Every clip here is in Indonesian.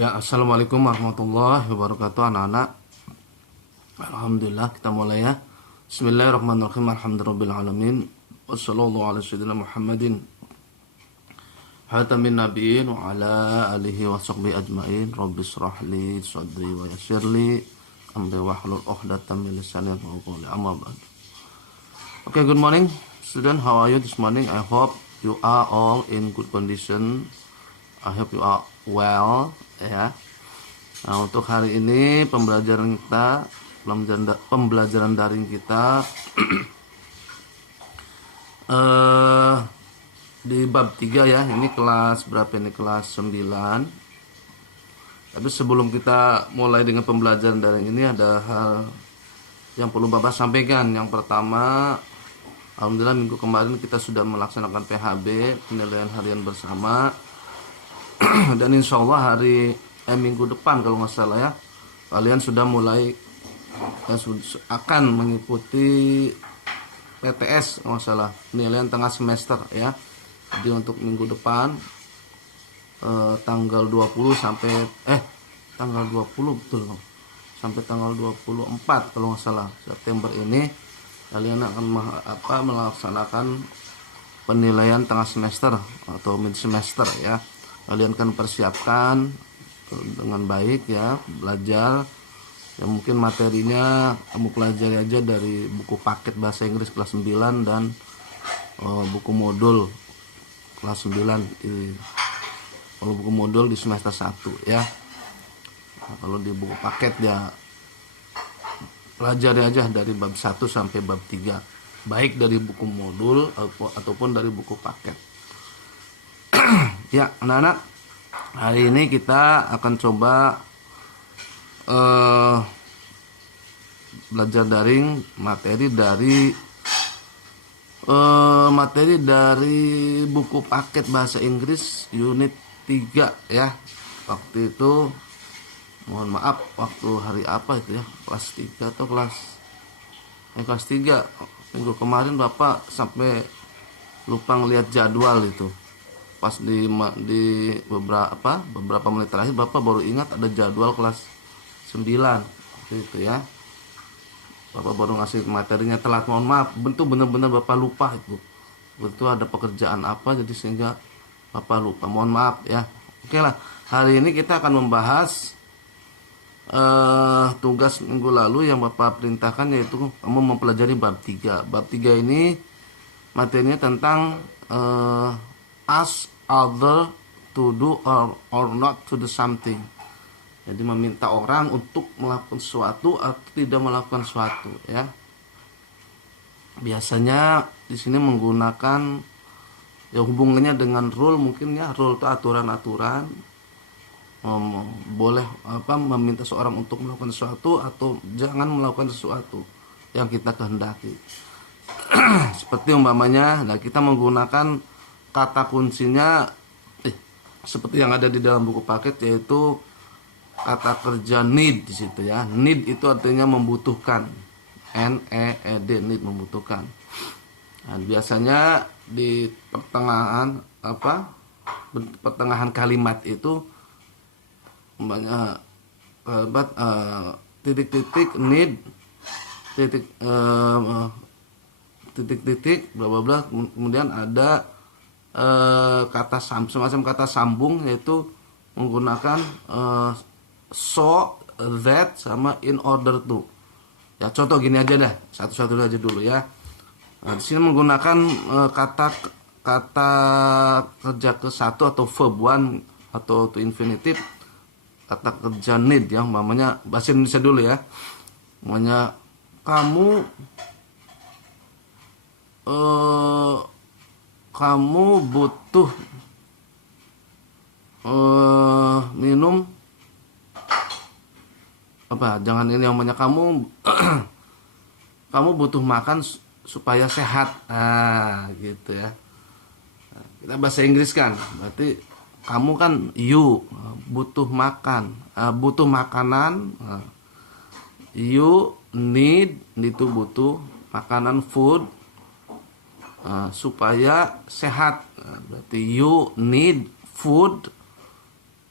Ya, assalamualaikum warahmatullahi wabarakatuh, anak-anak. Alhamdulillah, kita mulai ya. Bismillahirrahmanirrahim. Alhamdulillahirabbil alamin. Wassallallahu ala sayyidina Muhammadin hatamin nabiyyin wa ala alihi wa sahbihi ajmain. Rabbi shrah li sadri wa yassir li amri wahlul 'uqdatam min lisani yafqahu qawli. Amma ba'd. Okay, good morning student. How are you this morning? I hope you are all in good condition. I hope you are well, ya. Nah, untuk hari ini pembelajaran daring kita di bab 3 ya. Ini kelas berapa ini? Kelas 9. Tapi sebelum kita mulai dengan pembelajaran daring ini, ada hal yang perlu Bapak sampaikan. Yang pertama, alhamdulillah minggu kemarin kita sudah melaksanakan PHB, penilaian harian bersama. Dan insya Allah minggu depan kalau nggak salah ya, kalian sudah mulai akan mengikuti PTS kalau nggak salah, penilaian tengah semester ya. Jadi untuk minggu depan tanggal 20 sampai tanggal 20 betul sampai tanggal 24 kalau nggak salah September ini, kalian akan melaksanakan penilaian tengah semester atau mid semester ya. Kalian kan persiapkan dengan baik ya, belajar ya, mungkin materinya kamu pelajari aja dari buku paket bahasa Inggris kelas 9 dan buku modul kelas 9 kalau buku modul di semester 1 ya. Nah, kalau di buku paket ya pelajari aja dari bab 1 sampai bab 3, baik dari buku modul ataupun dari buku paket. Ya, anak-anak, hari ini kita akan coba belajar daring materi dari buku paket bahasa Inggris unit 3 ya. Waktu itu mohon maaf, waktu hari apa itu ya, kelas 3 atau kelas 3 minggu kemarin Bapak sampai lupa ngelihat jadwal itu. Pas di beberapa menit terakhir Bapak baru ingat ada jadwal kelas 9 itu ya. Bapak baru ngasih materinya telat, mohon maaf, benar-benar Bapak lupa itu. Betul ada pekerjaan apa jadi sehingga Bapak lupa, mohon maaf ya. Oke lah, hari ini kita akan membahas tugas minggu lalu yang Bapak perintahkan, yaitu kamu mempelajari bab 3. Bab 3 ini materinya tentang ask other to do or not to do something. Jadi meminta orang untuk melakukan sesuatu atau tidak melakukan sesuatu ya. Biasanya di sini menggunakan ya hubungannya dengan rule, mungkin ya, rule itu aturan-aturan. Boleh meminta seorang untuk melakukan sesuatu atau jangan melakukan sesuatu yang kita kehendaki. Seperti umpamanya, nah kita menggunakan kata kuncinya seperti yang ada di dalam buku paket, yaitu kata kerja need di situ ya. Need itu artinya membutuhkan. NEED, need, membutuhkan. Nah, biasanya di pertengahan kalimat itu banyak titik-titik need titik bla bla bla, kemudian ada kata semacam kata sambung, yaitu menggunakan so, that, sama in order to. Ya, contoh gini aja dah, satu-satu aja dulu ya. Nah, di sini menggunakan kata kerja ke satu atau verb one atau to infinitive, kata kerja need ya, umpamanya bahasa Indonesia dulu ya. Umpamanya kamu butuh minum jangan ini yang banyak, kamu butuh makan supaya sehat, gitu ya. Nah, kita bahasa Inggris kan, berarti kamu kan you butuh makan, butuh makanan, you need itu butuh makanan, food, supaya sehat. Berarti you need food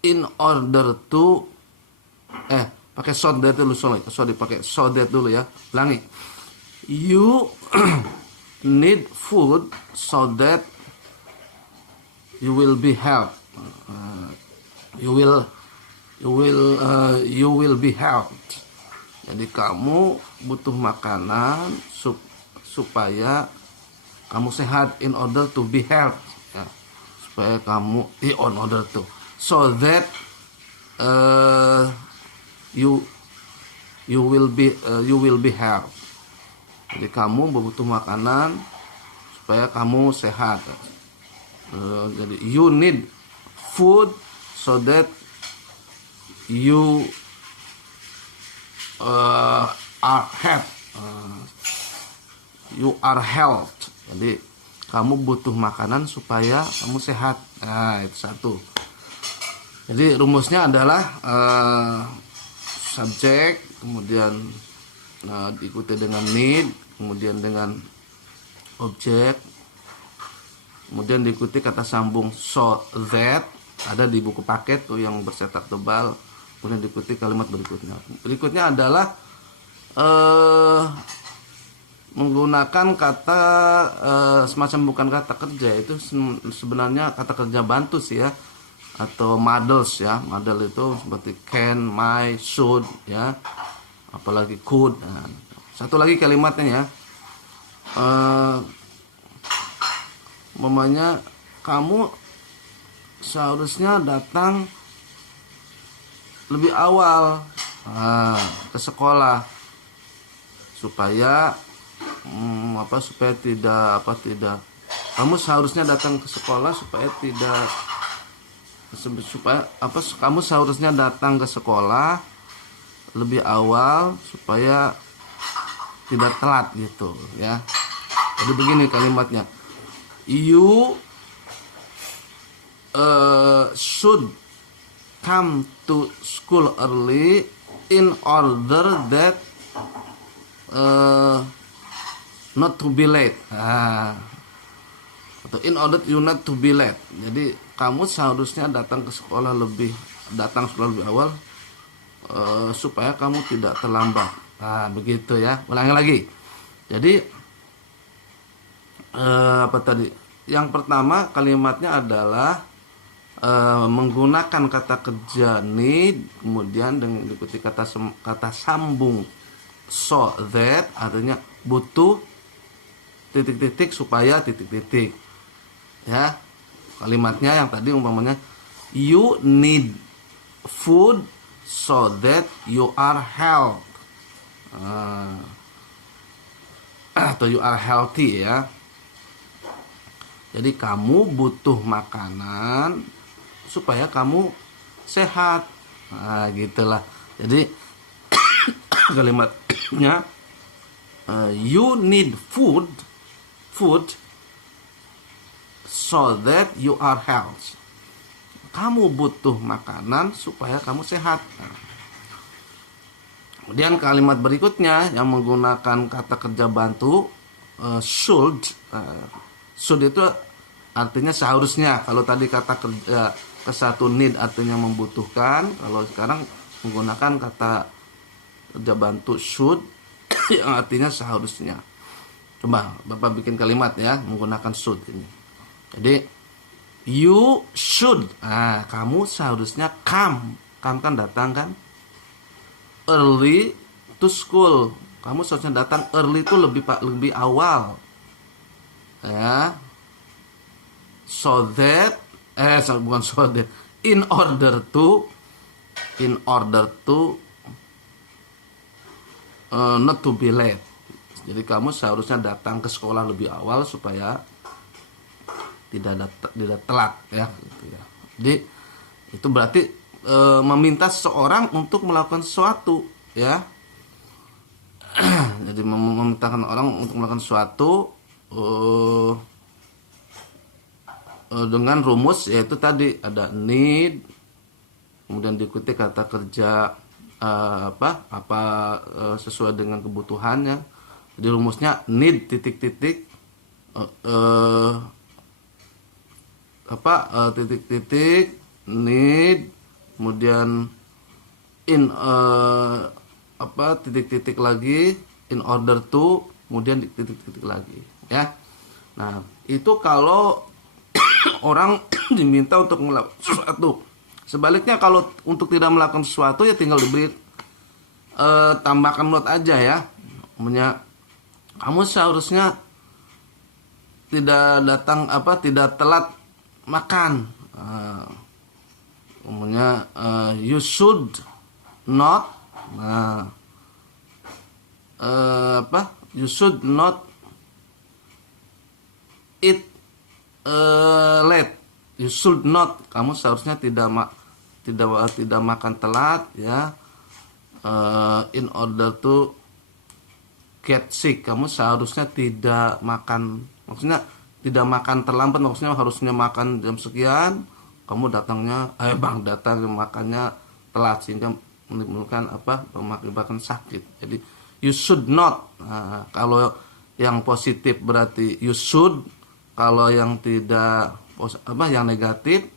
in order to pakai so that dulu, sorry pakai so that dulu ya. Ulangi. You need food so that you will be healthy. You will be healthy. Jadi kamu butuh makanan supaya kamu sehat, in order to be healthy. Ya. Supaya kamu in order to, so that you will be healthy. Jadi kamu butuh makanan supaya kamu sehat. Jadi you need food so that you are health. Jadi kamu butuh makanan supaya kamu sehat. Nah, itu satu. Jadi rumusnya adalah subjek, kemudian diikuti dengan need, kemudian dengan objek, kemudian diikuti kata sambung so that, ada di buku paket tuh yang bercetak tebal. Kemudian diikuti kalimat berikutnya. Berikutnya adalah menggunakan kata semacam bukan kata kerja, itu sebenarnya kata kerja bantu sih ya, atau models ya. Model itu seperti can, might, should ya, apalagi could. Nah, satu lagi kalimatnya ya, umpamanya kamu seharusnya datang lebih awal ke sekolah supaya tidak kamu seharusnya datang ke sekolah kamu seharusnya datang ke sekolah lebih awal supaya tidak telat gitu ya. Jadi begini kalimatnya, you should come to school early in order that not to be late. Atau in order you not to be late. Jadi kamu seharusnya datang sekolah lebih awal supaya kamu tidak terlambat. Nah, begitu ya. Ulangi lagi. Jadi apa tadi? Yang pertama kalimatnya adalah menggunakan kata kerja need, kemudian dengan diikuti kata sambung so that, artinya butuh titik-titik supaya titik-titik ya. Kalimatnya yang tadi umpamanya you need food so that you are healthy atau you are healthy ya. Jadi kamu butuh makanan supaya kamu sehat. Nah, gitulah. Jadi kalimatnya you need food so that you are healthy. Kamu butuh makanan supaya kamu sehat. Nah. Kemudian kalimat berikutnya yang menggunakan kata kerja bantu should. Should itu artinya seharusnya. Kalau tadi kata kerja ke satu need artinya membutuhkan, kalau sekarang menggunakan kata kerja bantu should yang artinya seharusnya. Coba Bapak bikin kalimat ya menggunakan should ini. Jadi you should, kamu seharusnya come kan datang kan, early to school. Kamu seharusnya datang early itu lebih awal ya. So that bukan so that, in order to not to be late. Jadi kamu seharusnya datang ke sekolah lebih awal supaya tidak telat ya gitu ya. Jadi itu berarti meminta seseorang untuk melakukan sesuatu ya. Jadi memintakan orang untuk melakukan sesuatu dengan rumus yaitu tadi ada need, kemudian diikuti kata kerja sesuai dengan kebutuhannya. Jadi rumusnya need titik-titik titik-titik need kemudian in titik-titik lagi, in order to, kemudian titik-titik lagi, ya. Nah, itu kalau orang diminta untuk melakukan sesuatu. Sebaliknya kalau untuk tidak melakukan sesuatu ya tinggal diberi tambahkan note aja ya. Namanya kamu seharusnya tidak datang tidak telat makan. Namanya you should not you should not eat late. You should not, kamu seharusnya tidak makan telat ya. In order to get sick, kamu seharusnya tidak makan, maksudnya tidak makan terlambat, maksudnya harusnya makan jam sekian, kamu datang makannya telat sehingga menimbulkan mengakibatkan sakit. Jadi you should not. Kalau yang positif berarti you should, kalau yang tidak yang negatif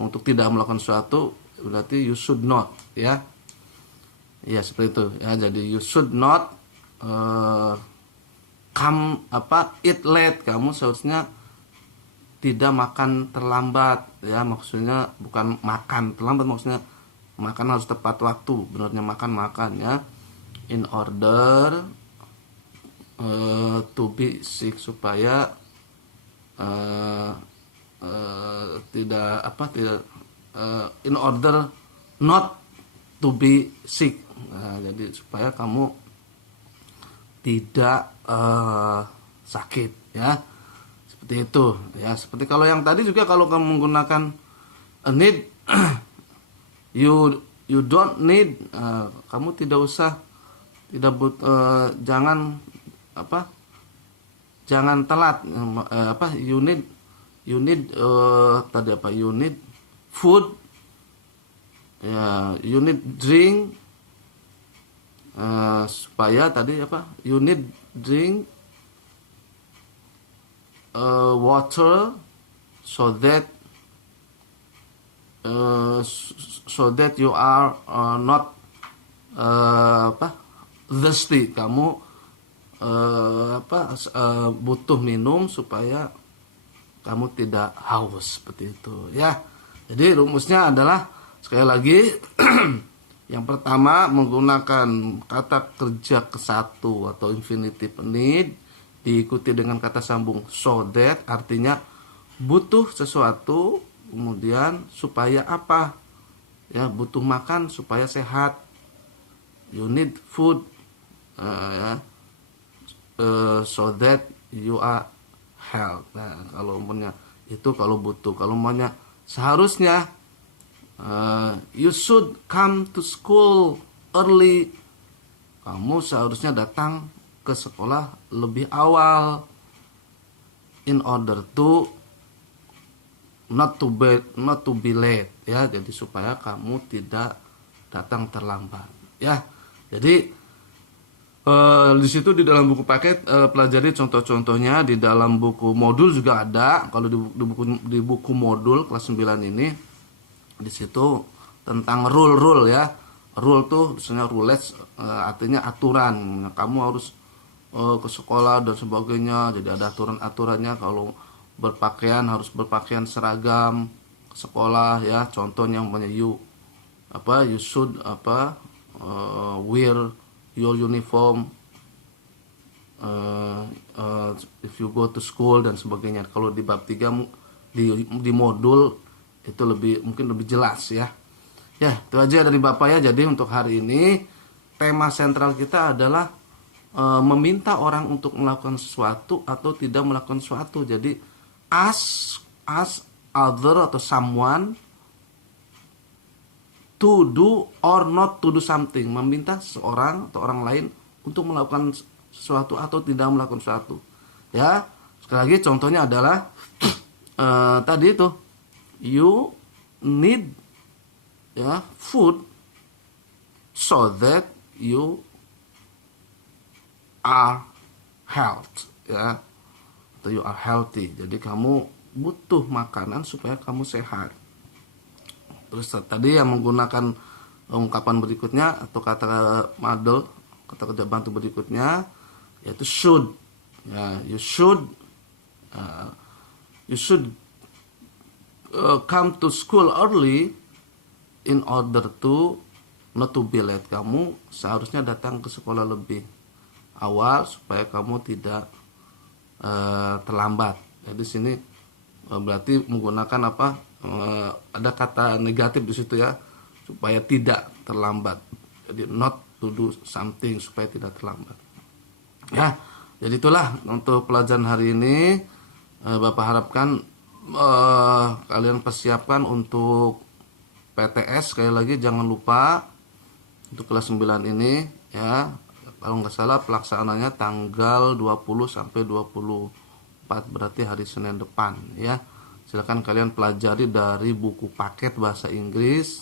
untuk tidak melakukan sesuatu berarti you should not, ya. Ya, seperti itu ya. Jadi you should not eat late, kamu seharusnya tidak makan terlambat ya. Maksudnya bukan makan terlambat, maksudnya makan harus tepat waktu, benarnya makan ya. In order to be sick, supaya in order not to be sick. Jadi supaya kamu tidak sakit ya. Seperti itu ya. Seperti kalau yang tadi juga, kalau kamu menggunakan need you don't need, kamu tidak usah, jangan jangan telat, you need you need food ya, you need drink, supaya tadi you need drink water so that you are not thirsty, kamu butuh minum supaya kamu tidak haus, seperti itu ya. Jadi rumusnya adalah sekali lagi yang pertama menggunakan kata kerja kesatu atau infinitive need diikuti dengan kata sambung so that, artinya butuh sesuatu, kemudian supaya apa ya, butuh makan supaya sehat, you need food so that you are health. Nah, kalau umumnya itu kalau butuh, kalau umumnya seharusnya you should come to school early, kamu seharusnya datang ke sekolah lebih awal, in order to not to be late ya. Jadi supaya kamu tidak datang terlambat ya. Jadi di situ di dalam buku paket pelajari contoh-contohnya. Di dalam buku modul juga ada. Kalau di buku modul kelas 9 ini, di situ tentang rule ya. Rule tuh misalnya rules, artinya aturan. Kamu harus ke sekolah dan sebagainya. Jadi ada aturan-aturannya. Kalau berpakaian harus berpakaian seragam ke sekolah ya. Contohnya yang you should wear your uniform if you go to school dan sebagainya. Kalau di bab 3 di modul itu mungkin lebih jelas ya. Ya, itu aja dari Bapak ya. Jadi untuk hari ini tema sentral kita adalah meminta orang untuk melakukan sesuatu atau tidak melakukan sesuatu. Jadi ask other atau someone to do or not to do something, meminta seorang atau orang lain untuk melakukan sesuatu atau tidak melakukan sesuatu ya. Sekali lagi contohnya adalah tadi itu you need food so that you are health ya, atau you are healthy. Jadi kamu butuh makanan supaya kamu sehat. Terus tadi yang menggunakan ungkapan berikutnya atau kata model, kata kerja bantu berikutnya yaitu should. Ya, you should come to school early in order to not to be late. Kamu seharusnya datang ke sekolah lebih awal supaya kamu tidak terlambat. Jadi sini berarti menggunakan apa? Ada kata negatif di situ ya, supaya tidak terlambat. Jadi not to do something, supaya tidak terlambat. Ya, jadi itulah untuk pelajaran hari ini. Bapak harapkan kalian persiapkan untuk PTS. Sekali lagi jangan lupa untuk kelas 9 ini ya, kalau nggak salah pelaksanaannya tanggal 20 sampai 24, berarti hari Senin depan ya. Silakan kalian pelajari dari buku paket bahasa Inggris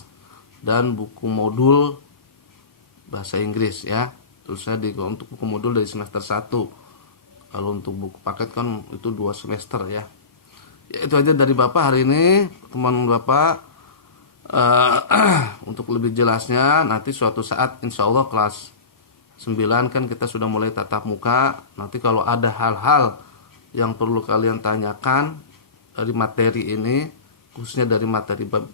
dan buku modul bahasa Inggris ya. Terusnya untuk buku modul dari semester 1. Kalau untuk buku paket kan itu 2 semester ya. Ya itu aja dari Bapak hari ini, teman Bapak. Untuk lebih jelasnya nanti suatu saat insya Allah kelas 9 kan kita sudah mulai tatap muka. Nanti kalau ada hal-hal yang perlu kalian tanyakan dari materi ini, khususnya dari materi bab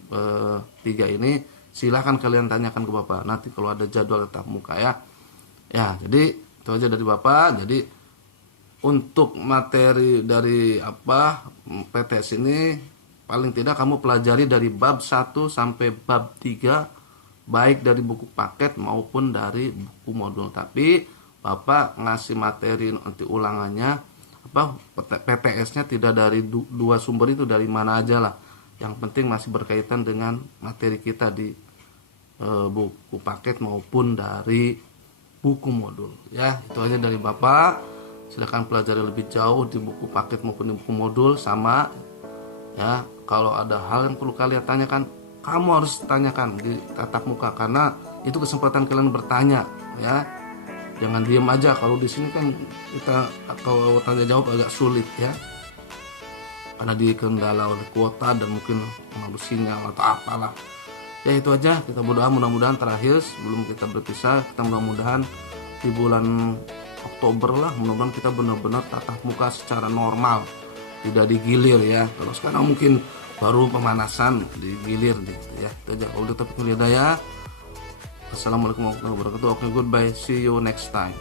3 ini, silahkan kalian tanyakan ke Bapak nanti kalau ada jadwal tatap muka ya. Ya, jadi itu aja dari Bapak. Jadi untuk materi dari PTS ini paling tidak kamu pelajari dari bab 1 sampai bab 3, baik dari buku paket maupun dari buku modul. Tapi Bapak ngasih materi nanti ulangannya PTS-nya tidak dari 2 sumber itu, dari mana aja lah. Yang penting masih berkaitan dengan materi kita di buku paket maupun dari buku modul ya. Itu aja dari Bapak. Silakan pelajari lebih jauh di buku paket maupun di buku modul sama ya. Kalau ada hal yang perlu kalian tanyakan, kamu harus tanyakan di tatap muka, karena itu kesempatan kalian bertanya ya. Jangan diem aja. Kalau di sini kan kita kalau tanya jawab agak sulit ya, karena dikendala oleh kuota dan mungkin pengaruh sinyal atau apalah. Ya itu aja, kita berdoa mudah-mudahan terakhir sebelum kita berpisah, kita mudah-mudahan di bulan Oktober lah, mudah-mudahan kita benar-benar tatap muka secara normal, tidak digilir ya. Kalau sekarang mungkin baru pemanasan, digilir gitu ya. Itu aja. Kalau tetap kuliah daya. Assalamualaikum warahmatullahi wabarakatuh. Oke, goodbye. See you next time.